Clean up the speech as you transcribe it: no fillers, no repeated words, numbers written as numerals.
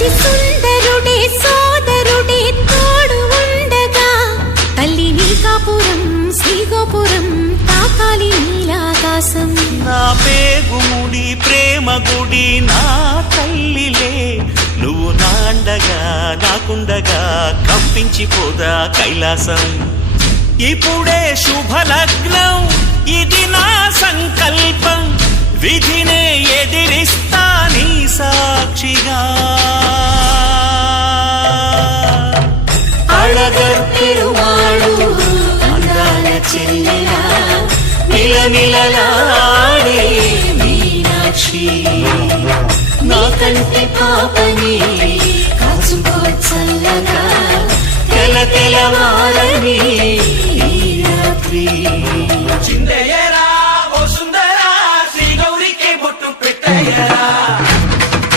అతి సుందరుడే సోదరుడే తోడు ఉండగా తల్లి నీ కాపురం శ్రీగోపురం తాకాలి నీలాకాశం. నా పేగుముడి ప్రేమ గుడి నా తల్లిలే నువ్వు నాండగా నాకుండగా కంపించిపోదా కైలాసం. ఇప్పుడే శుభలగ్నం ఇది నా సంకల్పం విధినే ఎదిరిస్తా నీ సాక్షిగా. అళగర్ పెరుమాళు అందాల చెల్లెలా నిలనిలలాడే మీనాక్షి నా కంటి పాపని కాచుకో చల్లగా తెల తెలవారని ఈ రాత్రి. చిందయ్యరా ఓ సుందరా శ్రీ గౌరికి బొట్టు పెట్టయ్యరా.